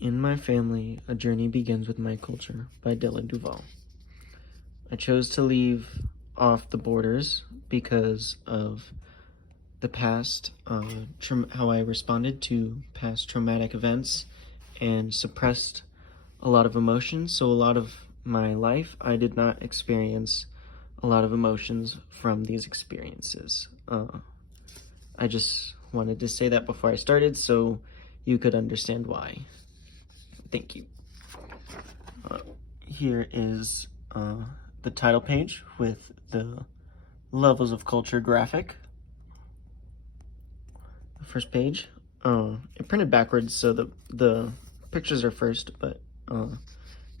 In My Family, A Journey Begins with My Culture by Dylan Duvall. I chose to leave off the borders because of the past, how I responded to past traumatic events and suppressed a lot of emotions. So a lot of my life, I did not experience a lot of emotions from these experiences. I just wanted to say that before I started so you could understand why. Thank you. Here is the title page with the levels of culture graphic. The first page, it printed backwards so the pictures are first, but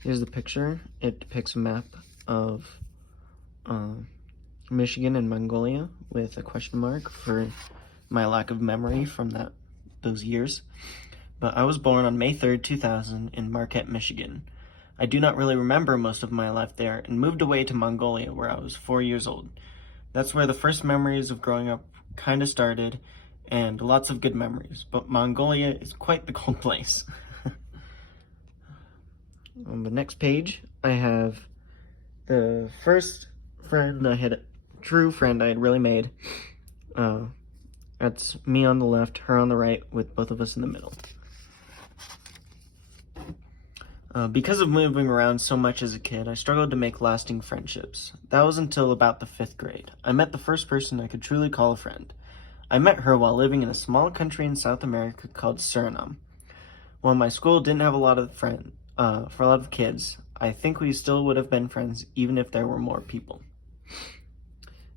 here's the picture. It depicts a map of Michigan and Mongolia with a question mark for my lack of memory from those years. But I was born on May 3rd, 2000 in Marquette, Michigan. I do not really remember most of my life there and moved away to Mongolia where I was 4 years old. That's where the first memories of growing up kind of started, and lots of good memories. But Mongolia is quite the cold place. On the next page, I have the first true friend I had really made. That's me on the left, her on the right, with both of us in the middle. Because of moving around so much as a kid, I struggled to make lasting friendships. That was until about the 5th grade. I met the first person I could truly call a friend. I met her while living in a small country in South America called Suriname. While my school didn't have a lot of for a lot of kids, I think we still would have been friends even if there were more people.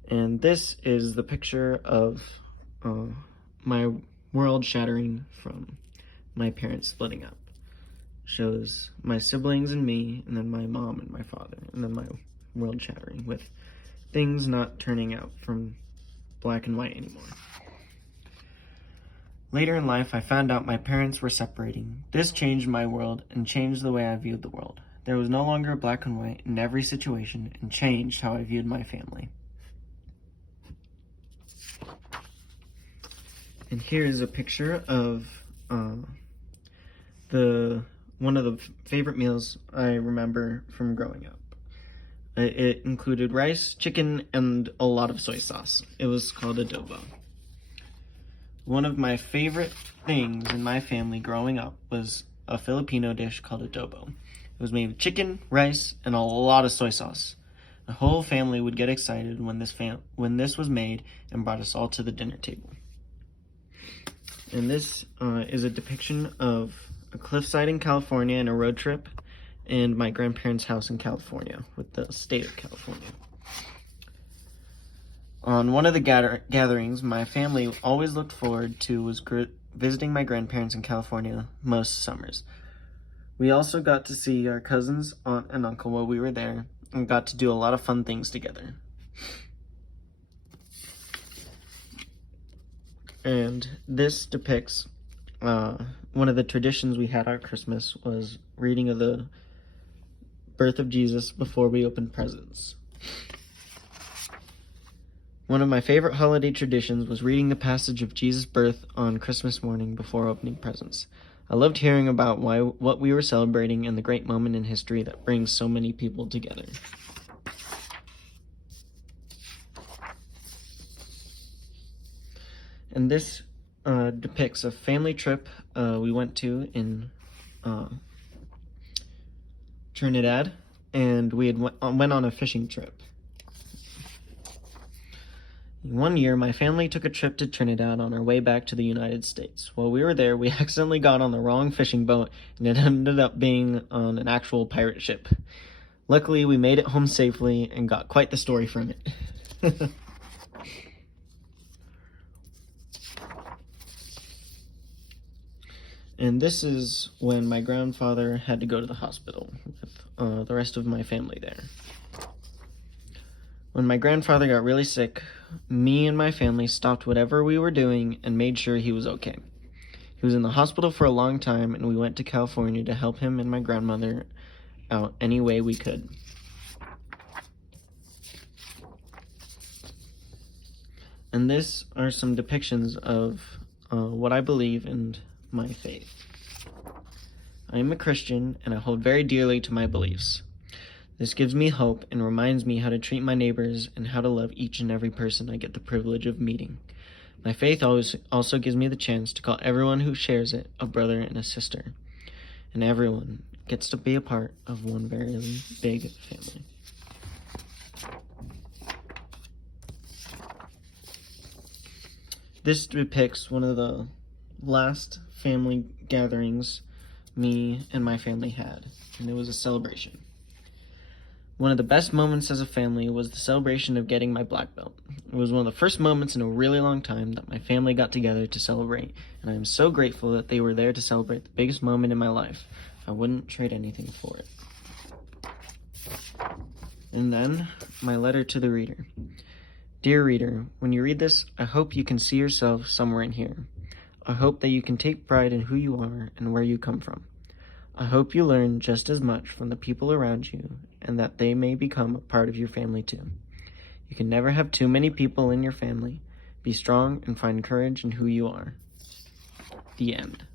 And this is the picture of my world shattering from my parents splitting up. Shows my siblings and me, and then my mom and my father, and then my world shattering with things not turning out from black and white anymore. Later in life, I found out my parents were separating. This changed my world and changed the way I viewed the world. There was no longer black and white in every situation and changed how I viewed my family. And here is a picture of one of the favorite meals I remember from growing up. It included rice, chicken, and a lot of soy sauce. It was called adobo. One of my favorite things in my family growing up was a Filipino dish called adobo. It was made with chicken, rice, and a lot of soy sauce. The whole family would get excited when this was made and brought us all to the dinner table. And this is a depiction of a cliffside in California and a road trip, and my grandparents' house in California with the state of California. On one of the gatherings my family always looked forward to was visiting my grandparents in California most summers. We also got to see our cousins, aunt, and uncle while we were there, and got to do a lot of fun things together. And this depicts one of the traditions we had at Christmas was reading of the birth of Jesus before we opened presents. One of my favorite holiday traditions was reading the passage of Jesus' birth on Christmas morning before opening presents. I loved hearing about what we were celebrating and the great moment in history that brings so many people together. And this depicts a family trip we went to in Trinidad, and we went on a fishing trip. One year, my family took a trip to Trinidad on our way back to the United States. While we were there, we accidentally got on the wrong fishing boat, and it ended up being on an actual pirate ship. Luckily, we made it home safely and got quite the story from it. And this is when my grandfather had to go to the hospital with the rest of my family there. When my grandfather got really sick, me and my family stopped whatever we were doing and made sure he was okay. He was in the hospital for a long time, and we went to California to help him and my grandmother out any way we could. And this are some depictions of what I believe in my faith. I am a Christian, and I hold very dearly to my beliefs. This gives me hope and reminds me how to treat my neighbors and how to love each and every person I get the privilege of meeting. My faith also gives me the chance to call everyone who shares it a brother and a sister. And everyone gets to be a part of one very big family. This depicts one of the last family gatherings me and my family had, and it was a celebration. One of the best moments as a family was the celebration of getting my black belt. It was one of the first moments in a really long time that my family got together to celebrate, and I am so grateful that they were there to celebrate the biggest moment in my life. I wouldn't trade anything for it. And then, my letter to the reader. Dear reader, when you read this, I hope you can see yourself somewhere in here. I hope that you can take pride in who you are and where you come from. I hope you learn just as much from the people around you and that they may become a part of your family too. You can never have too many people in your family. Be strong and find courage in who you are. The end.